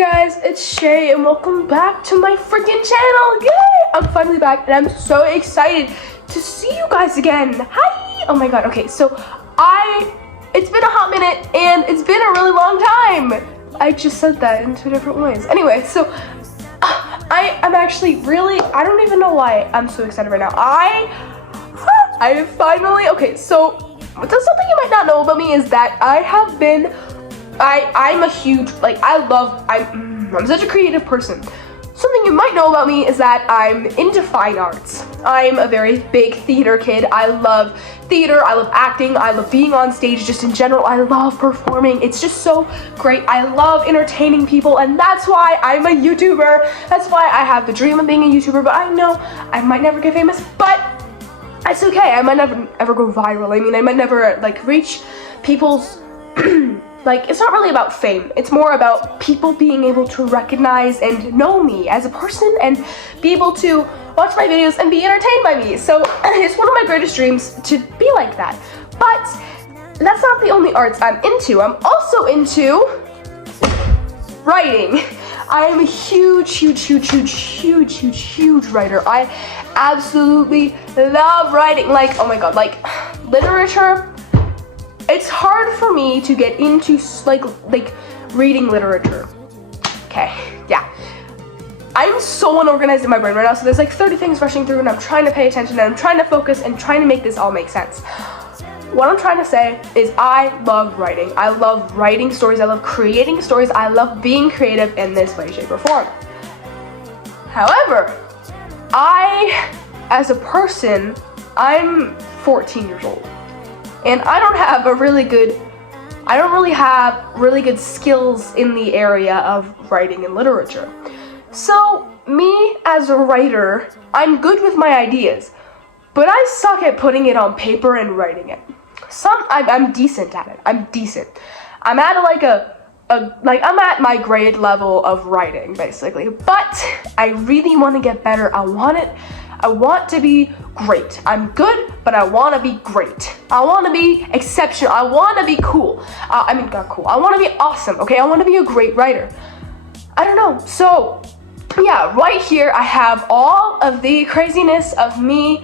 guys, it's Shay and welcome back to my freaking channel. Yay! I'm finally back and I'm so excited to see you guys again. Hi! Oh my god, okay, so it's been a hot minute and it's been a really long time. I just said that in two different ways. Anyway, so I'm actually really, I don't even know why I'm so excited right now. I finally, okay, so there's something you might not know about me is that I'm a huge, I'm such a creative person. Something you might know about me is that I'm into fine arts. I'm a very big theater kid. I love theater, I love acting, I love being on stage just in general. I love performing. It's just so great. I love entertaining people, and that's why I'm a YouTuber. That's why I have the dream of being a YouTuber, but I know I might never get famous, but it's okay. I might never ever go viral. I mean, I might never reach people's it's not really about fame. It's more about people being able to recognize and know me as a person and be able to watch my videos and be entertained by me. So it's one of my greatest dreams to be like that. But that's not the only arts I'm into. I'm also into writing. I am a huge writer. I absolutely love writing. Oh my god, literature. It's hard for me to get into reading literature. Okay, yeah. I'm so unorganized in my brain right now, so there's 30 things rushing through and I'm trying to pay attention and I'm trying to focus and trying to make this all make sense. What I'm trying to say is I love writing. I love writing stories. I love creating stories. I love being creative in this way, shape, or form. However, as a person, I'm 14 years old. And I don't really have really good skills in the area of writing and literature. So me as a writer, I'm good with my ideas, but I suck at putting it on paper and writing it. I'm decent at it. I'm decent. I'm at I'm at my grade level of writing basically, but I really want to get better. I want to be great. I'm good, but I want to be great. I want to be exceptional. I want to be cool. Not cool. I want to be awesome, okay? I want to be a great writer. I don't know. So, yeah, right here I have all of the craziness of me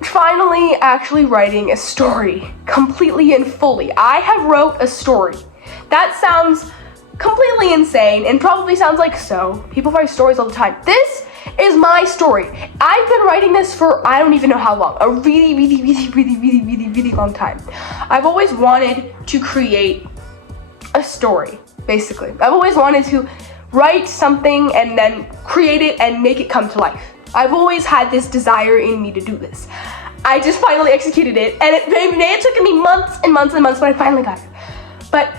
finally actually writing a story completely and fully. I have wrote a story. That sounds completely insane and probably sounds like so. People write stories all the time. This is my story. I've been writing this for I don't even know how long. A really long time. I've always wanted to create a story, basically. I've always wanted to write something and then create it and make it come to life. I've always had this desire in me to do this. I just finally executed it, and it took me months and months and months, but I finally got it. But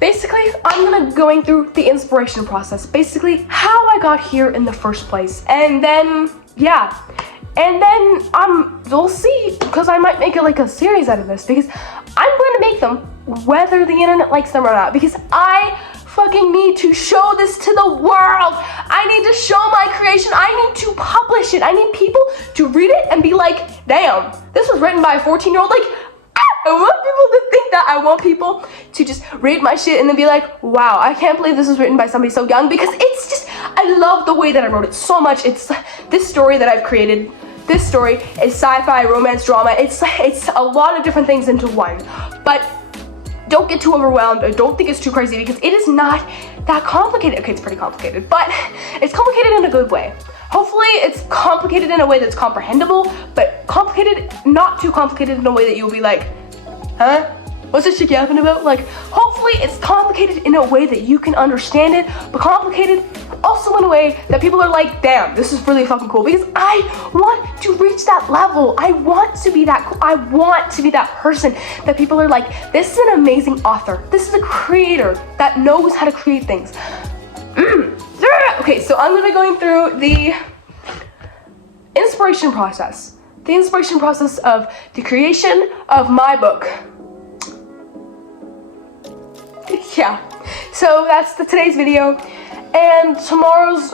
basically, I'm going through the inspiration process, basically how I got here in the first place, and then, yeah. And then, we'll see, because I might make it a series out of this, because I'm going to make them whether the internet likes them or not, because I fucking need to show this to the world. I need to show my creation. I need to publish it. I need people to read it and be like, damn, this was written by a 14-year-old, I want people to think that. I want people to just read my shit and then be like, wow, I can't believe this was written by somebody so young, because it's just, I love the way that I wrote it so much. It's this story that I've created. This story is sci-fi, romance, drama. It's a lot of different things into one. But don't get too overwhelmed. I don't think it's too crazy because it is not that complicated. Okay, it's pretty complicated, but it's complicated in a good way. Hopefully it's complicated in a way that's comprehensible, but complicated, not too complicated in a way that you'll be like, huh? What's this shit yapping about? Hopefully it's complicated in a way that you can understand it, but complicated also in a way that people are like, damn, this is really fucking cool, because I want to reach that level. I want to be that cool. I want to be that person that people are like, this is an amazing author. This is a creator that knows how to create things. Okay, so I'm gonna be going through the inspiration process. The inspiration process of the creation of my book. Yeah, so that's today's video, and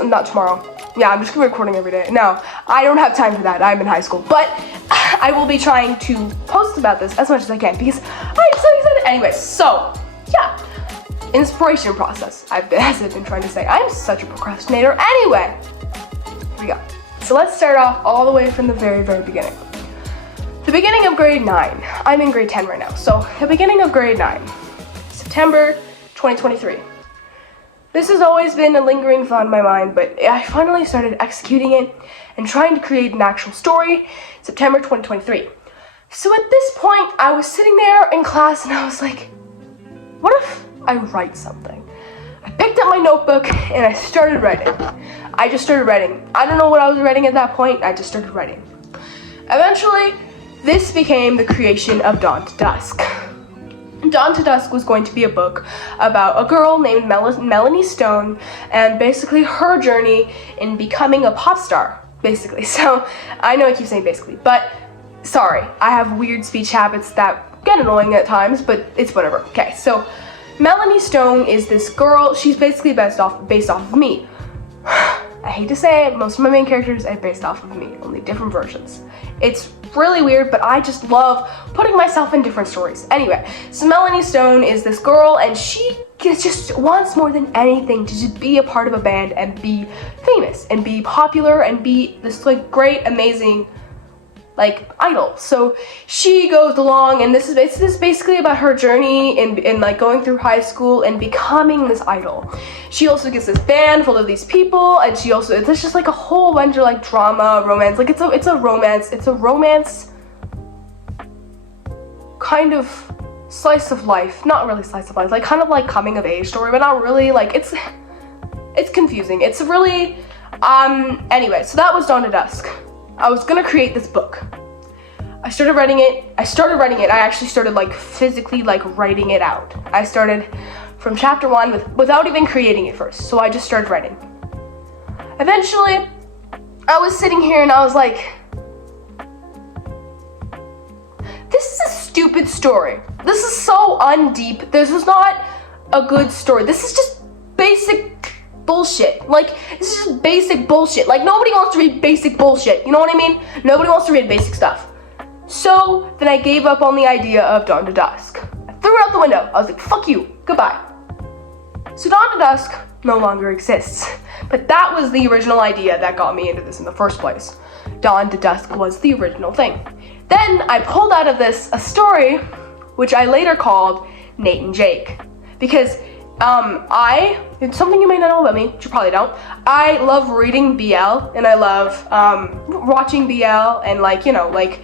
not tomorrow. Yeah, I'm just gonna be recording every day. No, I don't have time for that. I'm in high school, but I will be trying to post about this as much as I can because I'm so excited. Anyway, so yeah, inspiration process, as I've been trying to say. I'm such a procrastinator. Anyway, here we go. So let's start off all the way from the very, very beginning. The beginning of grade 9. I'm in grade 10 right now. So the beginning of grade 9, September 2023. This has always been a lingering thought in my mind, but I finally started executing it and trying to create an actual story, September 2023. So at this point, I was sitting there in class and I was like, what if I write something? I picked up my notebook and I started writing. I just started writing. I don't know what I was writing at that point, I just started writing. Eventually, this became the creation of Dawn to Dusk. Dawn to Dusk was going to be a book about a girl named Melanie Stone and basically her journey in becoming a pop star, basically. So, I know I keep saying basically, but sorry, I have weird speech habits that get annoying at times, but it's whatever. Okay, so Melanie Stone is this girl. She's basically based off of me. I hate to say it, most of my main characters are based off of me, only different versions. It's really weird, but I just love putting myself in different stories. Anyway, so Melanie Stone is this girl, and she just wants more than anything to just be a part of a band and be famous and be popular and be this like great, amazing like idol. So she goes along, and this is basically about her journey in like going through high school and becoming this idol. She also gets this band full of these people, and she also, it's just like a whole bunch of like drama, romance, like it's a romance kind of slice of life, not really slice of life, like kind of like coming of age story, but not really. Like it's confusing. It's really anyway, so that was Dawn to Dusk. I was gonna create this book. I started writing it. I actually started like physically like writing it out. I started from chapter 1 without even creating it first. So I just started writing. Eventually, I was sitting here and I was like, this is a stupid story. This is so undeep. This is not a good story. This is just basic bullshit. Like, this is just basic bullshit. Like, nobody wants to read basic bullshit. You know what I mean? Nobody wants to read basic stuff. So then I gave up on the idea of Dawn to Dusk. I threw it out the window. I was like, fuck you. Goodbye. So Dawn to Dusk no longer exists. But that was the original idea that got me into this in the first place. Dawn to Dusk was the original thing. Then I pulled out of this a story which I later called Nate and Jake. Because it's something you may not know about me, which you probably don't. I love reading BL, and I love watching BL and like, you know, like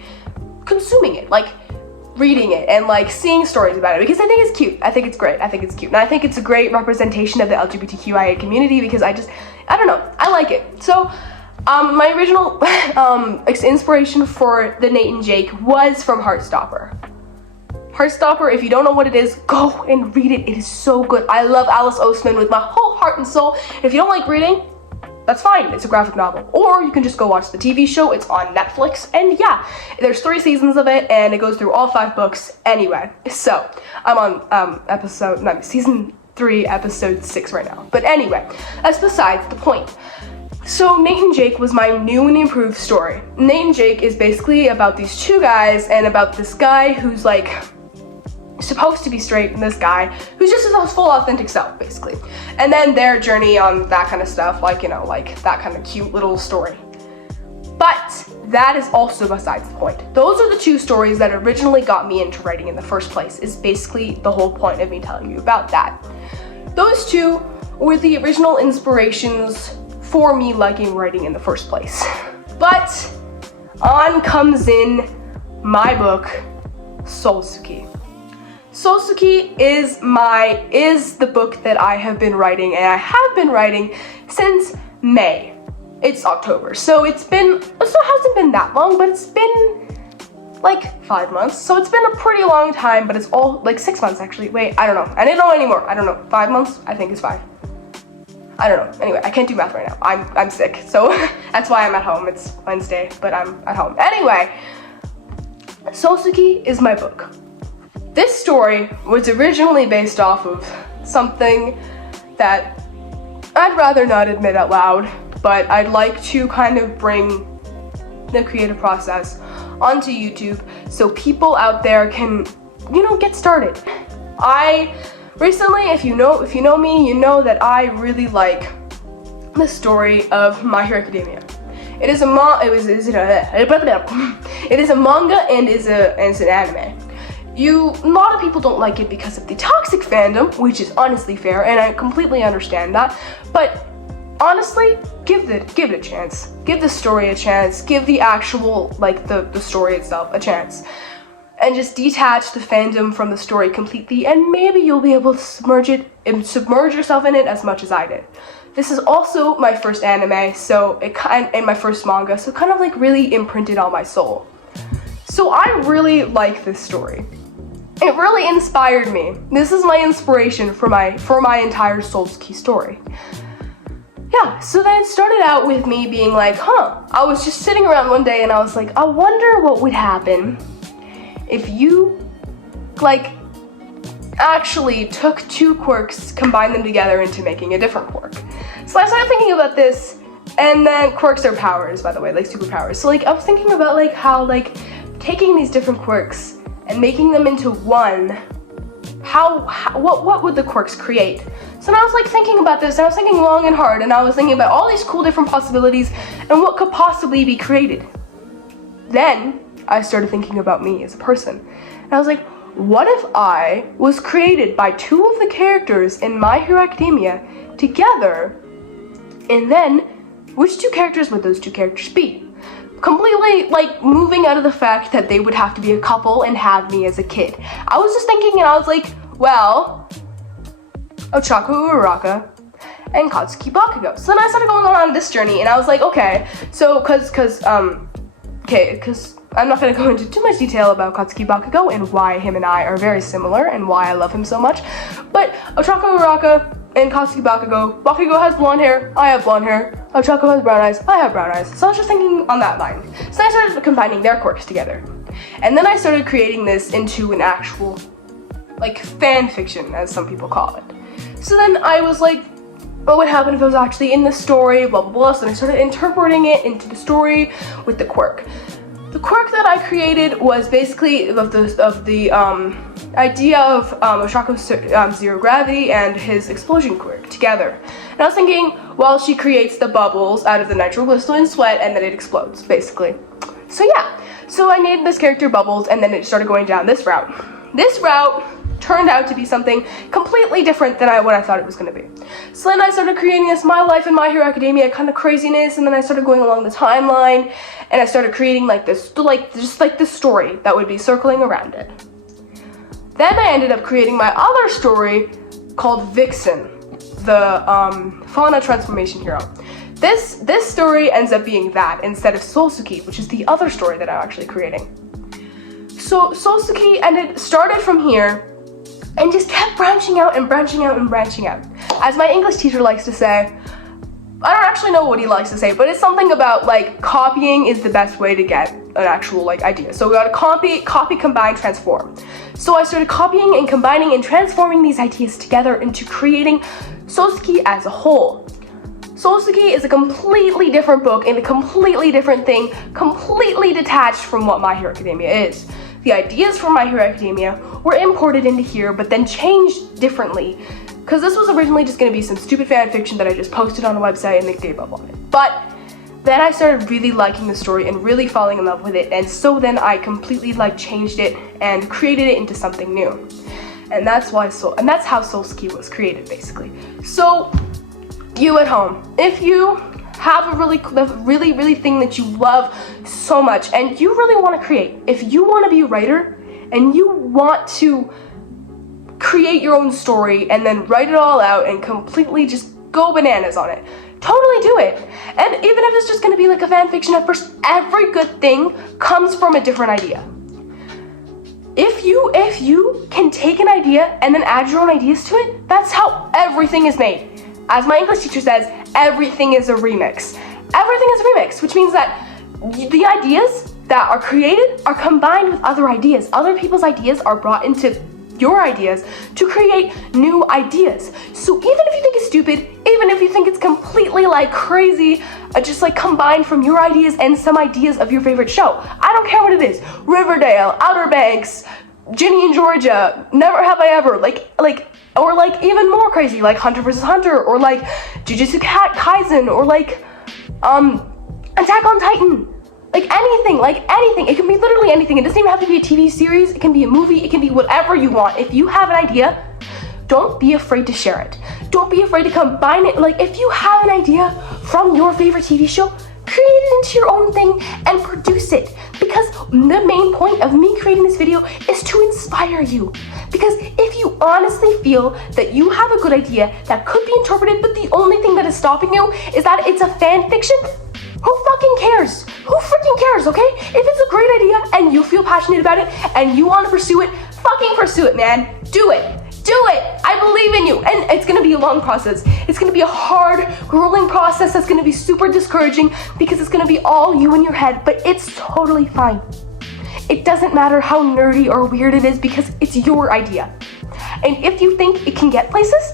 consuming it, like reading it and like seeing stories about it, because I think it's cute. I think it's great. I think it's cute. And I think it's a great representation of the LGBTQIA community, because I don't know, I like it. So my original inspiration for the Nate and Jake was from Heartstopper. Heartstopper, if you don't know what it is, go and read it. It is so good. I love Alice Oseman with my whole heart and soul. And if you don't like reading, that's fine. It's a graphic novel. Or you can just go watch the TV show. It's on Netflix. And yeah, there's 3 seasons of it, and it goes through all 5 books. Anyway, so I'm on season 3, episode 6 right now. But anyway, that's besides the point. So Nate and Jake was my new and improved story. Nate and Jake is basically about these 2 guys and about this guy who's like supposed to be straight, and this guy who's just his full authentic self, basically. And then their journey on that kind of stuff, like, you know, like that kind of cute little story. But that is also besides the point. Those are the 2 stories that originally got me into writing in the first place, is basically the whole point of me telling you about that. Those 2 were the original inspirations for me liking writing in the first place. But on comes in my book, Solsuki. Solsuki is the book that I have been writing, and I have been writing since May. It's October, so it hasn't been that long, but it's been like 5 months, so it's been a pretty long time, but it's all like 6 months actually. Wait, I don't know. I didn't know anymore. I don't know. 5 months? I think it's 5. I don't know. Anyway, I can't do math right now. I'm sick, so that's why I'm at home. It's Wednesday, but I'm at home. Anyway, Solsuki is my book. This story was originally based off of something that I'd rather not admit out loud, but I'd like to kind of bring the creative process onto YouTube so people out there can, you know, get started. I Recently, if you know me, you know that I really like the story of My Hero Academia. It is a manga and is an anime. A lot of people don't like it because of the toxic fandom, which is honestly fair, and I completely understand that. But honestly, give it a chance. Give the story a chance. Give the actual, the story itself a chance. And just detach the fandom from the story completely, and maybe you'll be able to submerge yourself in it as much as I did. This is also my first anime, and my first manga, so kind of like really imprinted on my soul. So I really like this story. It really inspired me. This is my inspiration for my entire Solsuki story. Yeah, so then it started out with me being like, I was just sitting around one day and I was like, I wonder what would happen if you, actually took two quirks, combined them together into making a different quirk. So I started thinking about this, and then quirks are powers, by the way, like superpowers. So I was thinking about how taking these different quirks and making them into one, what would the quirks create? So now I was thinking about this, and I was thinking long and hard, and I was thinking about all these cool different possibilities and what could possibly be created. Then I started thinking about me as a person, and I was like, what if I was created by two of the characters in My Hero Academia together, and then which two characters would those two characters be? Completely moving out of the fact that they would have to be a couple and have me as a kid. I was just thinking, and I was like, well, Ochako Uraraka and Katsuki Bakugo. So then I started going on this journey, and I was like, okay, so because I'm not going to go into too much detail about Katsuki Bakugo and why him and I are very similar and why I love him so much, but Ochako Uraraka and Katsuki Bakugo has blonde hair, I have blonde hair, Ochako has brown eyes, I have brown eyes. So I was just thinking on that line. So I started combining their quirks together. And then I started creating this into an actual, fan fiction, as some people call it. So then I was like, what would happen if it was actually in the story, blah, blah, blah. So then I started interpreting it into the story with the quirk. The quirk that I created was basically of the idea of Oshako's zero gravity and his explosion quirk together. And I was thinking, well, she creates the bubbles out of the nitroglycerin sweat and then it explodes, basically. So yeah, so I named this character Bubbles, and then it started going down this route. This route turned out to be something completely different than what I thought it was going to be. So then I started creating this My Life in My Hero Academia kind of craziness, and then I started going along the timeline, and I started creating this story that would be circling around it. Then I ended up creating my other story called Vixen, the fauna transformation hero. This story ends up being that instead of Solsuki, which is the other story that I'm actually creating. So Solsuki started from here and just kept branching out and branching out and branching out. As my English teacher likes to say, I don't actually know what he likes to say, but it's something about copying is the best way to get an actual idea. So we gotta copy, combine, transform. So I started copying and combining and transforming these ideas together into creating Solsuki as a whole. Solsuki is a completely different book and a completely different thing, completely detached from what My Hero Academia is. The ideas from My Hero Academia were imported into here, but then changed differently, because this was originally just going to be some stupid fan fiction that I just posted on a website and they gave up on it. But then I started really liking the story and really falling in love with it, and so then I completely changed it and created it into something new. And that's how Solsuki was created, basically. So you at home, if you have a really thing that you love so much and you really want to create, if you want to be a writer and you want to create your own story and then write it all out and completely just go bananas on it, totally do it. And even if it's just going to be a fan fiction at first, every good thing comes from a different idea. If you can take an idea and then add your own ideas to it, that's how everything is made. As my English teacher says, everything is a remix. Everything is a remix, which means that the ideas that are created are combined with other ideas. Other people's ideas are brought into your ideas to create new ideas. So even if you think it's stupid, even if you think it's completely crazy, just combined from your ideas and some ideas of your favorite show, I don't care what it is, Riverdale, Outer Banks, Ginny and Georgia, Never Have I Ever, or like even more crazy, like Hunter vs. Hunter, or like Jujutsu Kaisen, or like Attack on Titan. Like anything. It can be literally anything. It doesn't even have to be a TV series. It can be a movie. It can be whatever you want. If you have an idea, don't be afraid to share it. Don't be afraid to combine it. Like, if you have an idea from your favorite TV show, create it into your own thing and produce it. Because the main point of me creating this video is to inspire you. Because if you honestly feel that you have a good idea that could be interpreted, but the only thing that is stopping you is that it's a fan fiction, who fucking cares? Who freaking cares, okay? If it's a great idea and you feel passionate about it and you want to pursue it, fucking pursue it, man. Do it. Do it. I believe in you. And it's going to be a long process. It's going to be a hard, grueling process that's going to be super discouraging because it's going to be all you in your head, but it's totally fine. It doesn't matter how nerdy or weird it is because it's your idea. And if you think it can get places,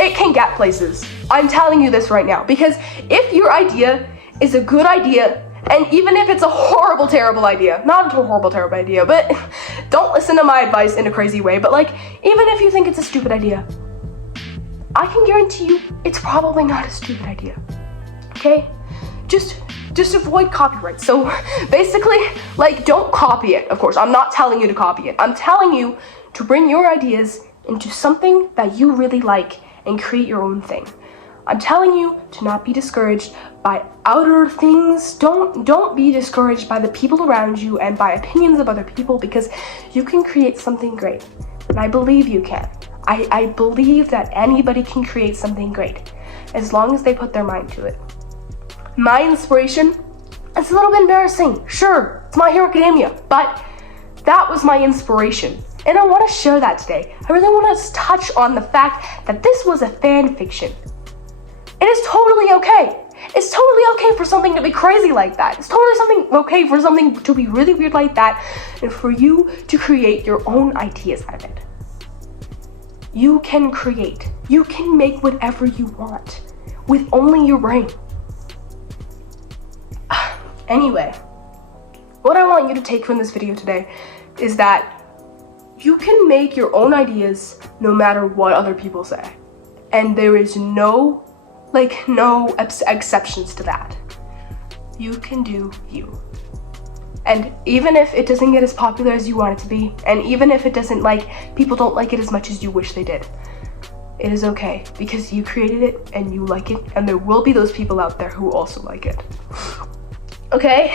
it can get places. I'm telling you this right now because if your idea is a good idea, and even if it's a horrible, terrible idea, not a horrible, terrible idea, but don't listen to my advice in a crazy way, but like, even if you think it's a stupid idea, I can guarantee you it's probably not a stupid idea, okay? Just avoid copyright. So basically, like, don't copy it. Of course, I'm not telling you to copy it. I'm telling you to bring your ideas into something that you really like and create your own thing. I'm telling you to not be discouraged by outer things. Don't be discouraged by the people around you and by opinions of other people because you can create something great. And I believe you can. I believe that anybody can create something great as long as they put their mind to it. My inspiration, it's a little bit embarrassing. Sure, it's My Hero Academia, but that was my inspiration. And I want to share that today. I really want to touch on the fact that this was a fan fiction. It is totally okay. It's totally okay for something to be crazy like that. It's totally okay for something to be really weird like that and for you to create your own ideas out of it. You can create. You can make whatever you want with only your brain. Anyway, what I want you to take from this video today is that you can make your own ideas no matter what other people say. And there is no exceptions to that. You can do you. And even if it doesn't get as popular as you want it to be, and even if it doesn't people don't like it as much as you wish they did, it is okay because you created it and you like it, and there will be those people out there who also like it. Okay?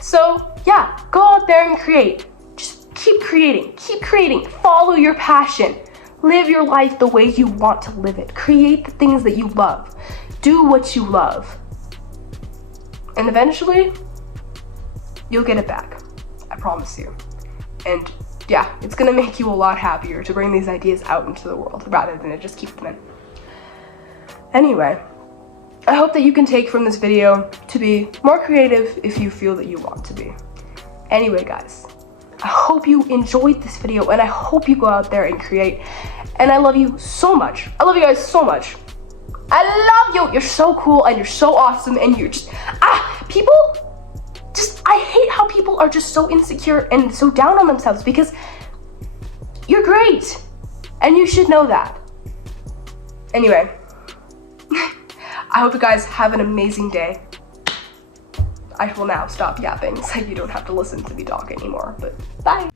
So yeah, go out there and create. Just keep creating, follow your passion. Live your life the way you want to live it. Create the things that you love. Do what you love. And eventually, you'll get it back. I promise you. And yeah, it's gonna make you a lot happier to bring these ideas out into the world rather than to just keep them in. Anyway, I hope that you can take from this video to be more creative if you feel that you want to be. Anyway, guys, I hope you enjoyed this video and I hope you go out there and create. And I love you so much. I love you guys so much. I love you. You're so cool and you're so awesome and you're just, I hate how people are just so insecure and so down on themselves because you're great and you should know that. Anyway, I hope you guys have an amazing day. I will now stop yapping so you don't have to listen to me talk anymore, but bye.